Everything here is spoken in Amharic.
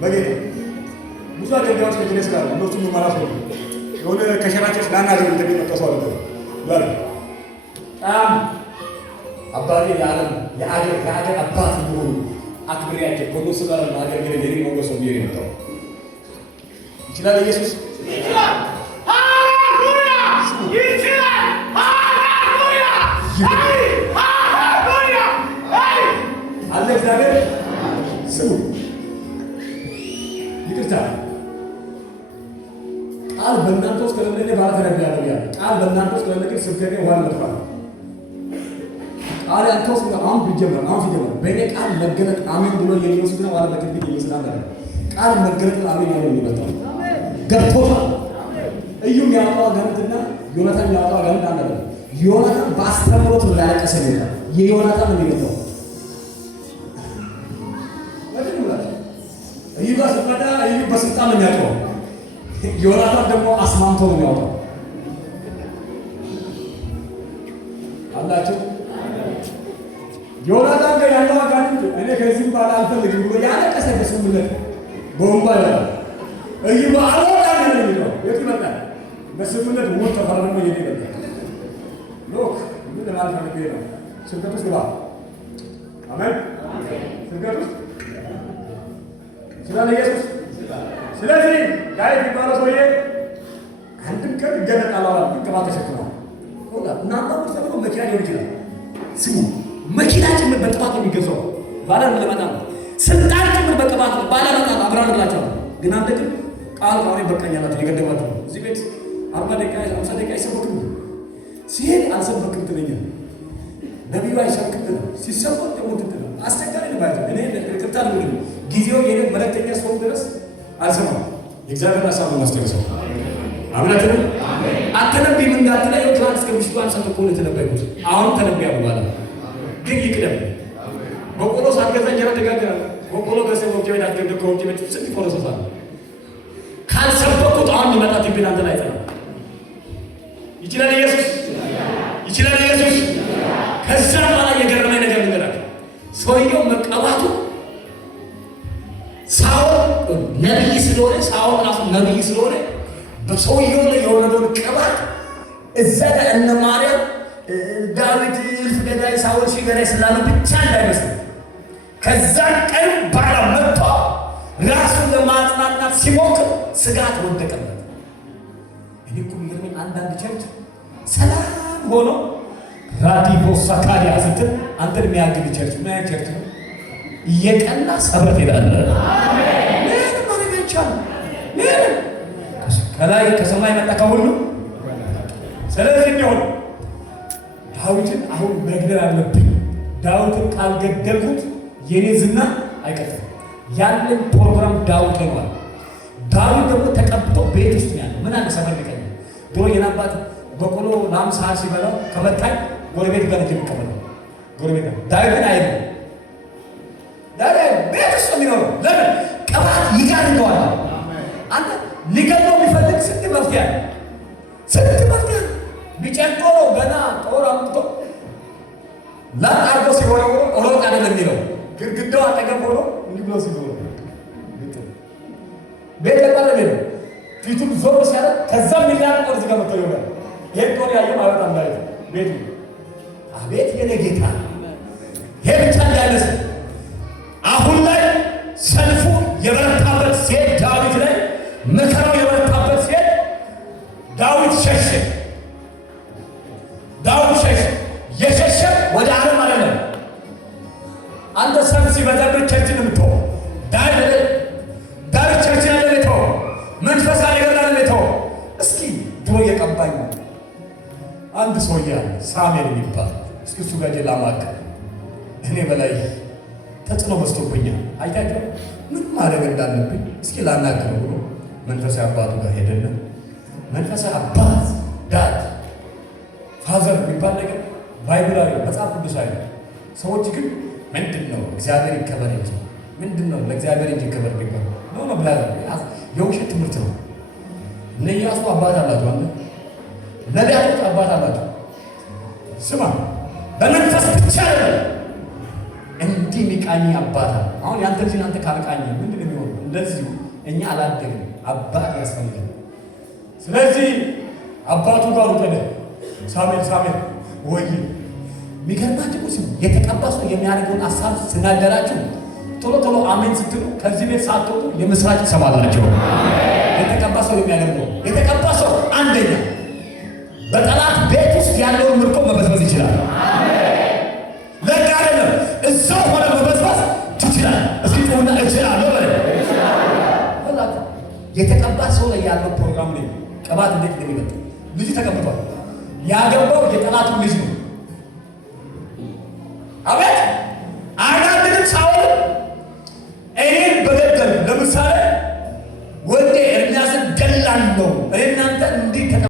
በጌታ ብዙ አገልጋዮች ከጀለስ ጋር እነሱ መማራት ነው የሆነ ከሸራቸው ስላናገር እንደሚመጣ ሰው አለ ጋር አባቴ የአገር አባት መሆኑ አክብሬያቸው ከነሱ ጋር ማገልገል ለኔ ሞገስ ነው የሚመጣው። ይችላል ኢየሱስ ይችላል። ሃሌሉያ ይችላል። ሃሌሉያ ሃሌሉያ አለ እግዚአብሔር ስሙ ይቅርታ ቃል በእናንተ ውስጥ ከሌለ ባለ ተነብያለሁ ያ ቃል በእናንተ ውስጥ ከሌለ ግን ስብከቴ ዋን ለፋል ቃል ያንተ ውስጥ አሁን ቢጀምር በእኔ ቃል መገለጥ አሜን ብሎ የሚወስድ ነው። ዋላ በትንቢት ይመስላል ቃል መገለጥ አሜን ያለው ይመጣው ገብቶታል። እዩም ያወጣው አጋንንትና ዮናታን ያወጣው አጋንንት አንድ ነው። ዮናታን በአስተምሮት ላይ ያለቀሰ ነው። የዮናታን ነው የሚመጣው እዩ ጋር ሲመጣ እዩ በስልጣን ነው የሚያውቀው። ዮናታን ደግሞ አስማምቶ ነው የሚያወጣው አላችሁ። ዮናታን ጋር ያለው አጋንንት እኔ ከዚህ በኋላ አልፈልግም ብሎ ያለቀሰ በስሙለት በወንባ ይላል። እዩ በአሮጋን ነው የሚለው የት ይመጣል? በስሙለት ሞት ተፈረመ ይሄዳል። ሎክ ምን ለማለት ነው? ስብከት ውስጥ ግባ። አሜን። ስብከት ውስጥ ስለ ኢየሱስ ስለዚህ ዳዊት የሚባለው ሰውዬ አንድም ቀን ይገለጣል አላለም። ቅባት ተሸክሟል። እናንተ ብትሰሙ መኪና ሊሆን ይችላል። ስሙ መኪና ጭምር በቅባት የሚገዛው ባለ ለመጣ ነው። ስልጣን ጭምር በቅባት ባለ ለመጣ አብራን ብላቸው ግን አንተ ግን ቃል ካሁን በቃኛላችሁ የገደባችሁ እዚህ ቤት 40 ደቂቃ 50 ደቂቃ አይሰበክም። ሲሄድ አልሰበክም ትለኛል። ነቢዩ አይሰብክም ትለ ሲሰበክ ደግሞ ትለ አስቸጋሪ ነው ማለት እኔ ለቅርታ ነው ጊዜው የኔ መልእክተኛ ሰው ድረስ አልሰማም። የእግዚአብሔር ሐሳብ ነው ማስተካከል አብራችሁ አተነብይ ምን እንዳትለ የትላንት እስከምሽቱ አንሰጥ እኮ ነው ተነበዩት። አሁን ተነብያሉ ማለት ግን ይቅደም በቆሎ ሳገዛ እንጀራ ተጋገረ በቆሎ በሰው ወጪ ቤት አገደ ከወጪ ቤት ስንት ፕሮሰስ አለ። ካልሰበኩት አሁን ይመጣ ትንቢት አንተ ላይ አይጠራ። ይችላል ኢየሱስ ይችላል ኢየሱስ። ከዛ በኋላ የገረመኝ ነገር ልንገራችሁ። ሰውየው መቀባቱ ሳኦል ነብይ ስለሆነ ሳኦል ራሱ ነብይ ስለሆነ በሰውየው ላይ የወረደውን ቅባት እዛ ጋር እነ ማርያም ዳዊት እልፍ ገዳይ ሳኦል ሺህ ገዳይ ስላሉ ብቻ እንዳይመስል ከዛ ቀን በኋላ መጥቶ ራሱን ለማጽናናት ሲሞክር ስጋት ወደቀበት። እኔ እኮ የሚገርመኝ አንዳንድ ቸርች ሰላም ሆኖ ራዲፎ ሳካዲያ ስትል አንተን የሚያግድ ቸርች ምን አይነት ቸርች ነው? እየቀና ሰበት ይላል። ምን ማለት ይቻላል? ምን ከላይ ከሰማይ መጣ ከሁሉ። ስለዚህ እንደሆነ ዳዊትን አሁን መግደል አለብኝ። ዳዊትን ካልገደልኩት የኔ ዝና አይቀጥልም። ያለን ፕሮግራም ዳዊት ነው። ዳዊት ደግሞ ተቀብቶ ቤት ውስጥ ያለ ምን አለ ሰፈር ልቀኝ ድሮ የናባት በቆሎ ላምሳ ሲበላው ከመታኝ ጎረቤት ጋር የሚቀበለው ጎረቤት ዳዊትን አይደለም ዳዊት ቤት ውስጥ የሚኖረው ለምን ቅባት ይጋርደዋል። አንተ ሊገድለው የሚፈልግ ስንት መፍትሄ አለ። ስንት መፍትሄ ቢጨንቆ ገና ጦር አምጥቶ ላጣርጎ ሲወረወረ ኦሮቅ አይደለም የሚለው ግድግዳው አጠገብ ሆኖ እንዲህ ብሎ ሲዞር ቤት ለቀረበ ነው ፊቱን ዞር ሲያደርግ ከዛም ሚሊዮን ጦር እዚህ ጋር መጥቶ ይሆናል። ይሄን ጦር ያየው ማለት አንዳይት ቤት አቤት የኔ ጌታ ይሄ ብቻ እንዳይመስል አሁን ላይ ሰልፉ የበረታበት ሴት ዳዊት ላይ መከራው የበረታበት ሴት ዳዊት ሸሸ። ዳዊት ሸሸ። የሸሸ ወደ ዓለም አይደለም። አንተ ሰልፍ ሲበዛበት ቸርችን የምትተው ዳዊት ቸርችን ያለ ተው መንፈስ አለገላለ ተው። እስኪ ድሮ የቀባኝ አንድ ሰውዬ አለ ሳሙኤል የሚባል እስኪ እሱ ጋር ጀላማከ እኔ በላይ ተጽዕኖ በዝቶብኛል። አይታችሁ ምን ማድረግ እንዳለብኝ እስኪ ላናግረው ብሎ መንፈሳዊ አባቱ ጋር ሄደና መንፈሳዊ አባት ዳድ ፋዘር የሚባል ነገር ባይብላዊ መጽሐፍ ቅዱሳዊ ሰዎች ግን ምንድነው እግዚአብሔር ይከበር እንጂ ምንድነው ለእግዚአብሔር እንጂ ይከበር ቢባል ነው ብላ የውሸት ትምህርት ነው። እነ ኢያሱ አባት አላቸው አለ ነቢያቶች አባት አላቸው። ስማ በመንፈስ ብቻ አይደለም እንዲህ የሚቃኝ አባት አለ። አሁን ያንተ ልጅ አንተ ካልቃኝ ምንድን ነው የሚሆነው? እንደዚሁ እኛ አላደግንም፣ አባት ያስፈልጋል። ስለዚህ አባቱ ጋር ወጣለ። ሳሙኤል ወይ የሚገርማችሁ ስም የተቀባ ሰው የሚያደርገውን ሐሳብ ስናገራችሁ ቶሎ አሜን ስትሉ ከዚህ ቤት ሳትወጡ የምስራች ትሰማላችሁ። የተቀባ ሰው የሚያደርገው የተቀባ ሰው አንደኛ በጠላት ቤት ውስጥ ያለውን ምርኮ መበዝበዝ ይችላል። ለካ አይደለም እዛው ሆነ መበዝበዝ ትችላለህ። እስኪ ጮና እችላለሁ በለ። የተቀባ ሰው ላይ ያለው ፕሮግራም ላይ ቅባት እንዴት እንደሚመጣ ልጅ ተቀብቷል። ያገባው የጠላቱ ልጅ ነው። አቤት አዳምንም ሳውል እኔን በገደል ለምሳሌ ወንዴ ኤርምያስን ገላለሁ እኔ እናንተ እንዲህ